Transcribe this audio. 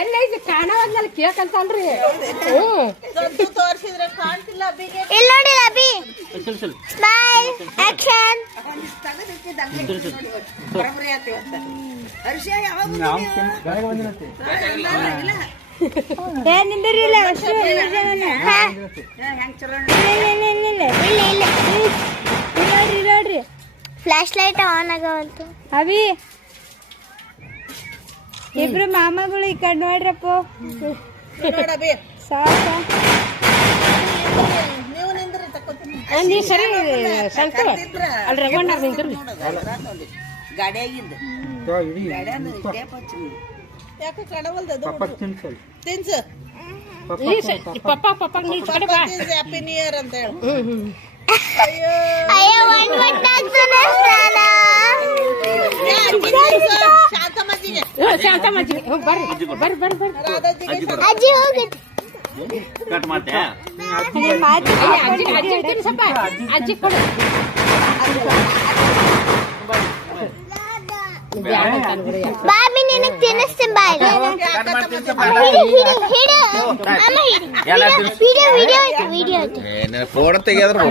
ಎಲ್ಲೈತಿ ಕಾಣವಲ್ಲ ಕೇಳ್ಕಂತಾನ್ರಿ ತೋರ್ಸಿದ್ರೆ ಕಾಣ್ತಿಲ್ಲ ಇಲ್ಲಿ ನೋಡಿ ಅಭಿ ಸ್ಮೈಲ್ ಆಕ್ಷನ್ ನಿಂದಿರಿಲ್ಲ ನೋಡ್ರಿ ಫ್ಲಾಶ್ ಲೈಟ್ ಆನ್ ಆಗವಂತು ಅಭಿ ಇಬ್ರು ಮಾಮಗಳು ಈ ಕಡೆ ನೋಡ್ರಪ್ಪ ನೀವು ನಿಂದ್ರಿ ತಕೋತೀನಿ ನೀ ಸರಿ ಸ್ವಲ್ಪ ಅಲ್ಲಿ ರಗೊಂಡ ನಿಂತಿರ್ಲಿ ಗಾಡಿಯಾಗಿಂದ ಯಾಕೆ ಕಡವಲ್ದು ತಿನ್ಸು ಪಪ್ಪ ನೀ ಕಡೆ ಬಾ ಹ್ಯಾಪಿ ನ್ಯೂ ಇಯರ್ ಅಂತ ಹೇಳು ಅಯ್ಯೋ ಒಂದು ಮಟ್ಟಾಗ್ತಾನೆ ಸ್ನಾನ ಶಾಂತಮ್ಮಜ್ಜಿಗೆ ಶಾಂತಮ್ಮಜ್ಜಿಗೆ ಬರ್ರಿ ಅಜ್ಜಿ ಹೋಗಿ ಕಟ್ ಮಾಡ್ತೆ ಅಜ್ಜಿ ತಿನ್ಸಪ್ಪ ಅಜ್ಜಿ ಕೊಡು ಬಾಬಿ ನಿನಗೆ ತಿನ್ನಿಸ್ತೀನಿ ಬಾ ವಿಡಿಯೋ ಫೋಟೋ ತೆಗೆದ್ರೆ